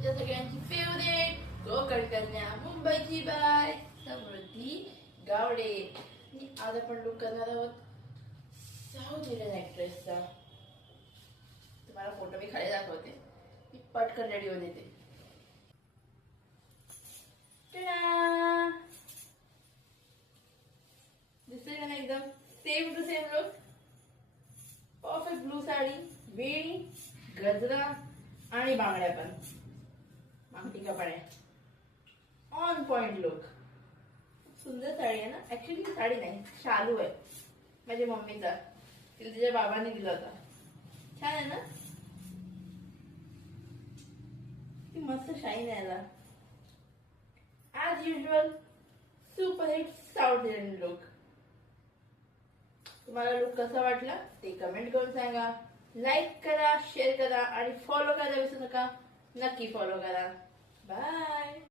तुमच्या सगळ्यांची फेवरेट कोकण कन्या मुंबईची बाय समृद्धी गावडे. आज आपण लुक करणार आहोत साऊथ इंडियन ऍक्ट्रेसचा. तुम्हाला फोटो मी खाली दाखवते. मी पटकन रेडी होऊन येते. दिसतंय का नाही एकदम same to same look. Perfect blue sari, वेणी, गजरा आणि बांगड्या पण. मागटी कपाळे ऑन पॉइंट लुक. सुंदर साडी आहे ना. ऍक्च्युली साडी नाही, शालू आहे माझ्या मम्मीचा. तिला तिच्या बाबांनी दिला होता. छान आहे ना. ती मस्त शाईन आहे याला. As usual superhit south Indian look. तुम्हाला लुक कसा वाटला ते कमेंट करून सांगा. लाईक करा, शेअर करा आणि फॉलो करायला विसरू नका. नक्की फॉलो करा. बाय.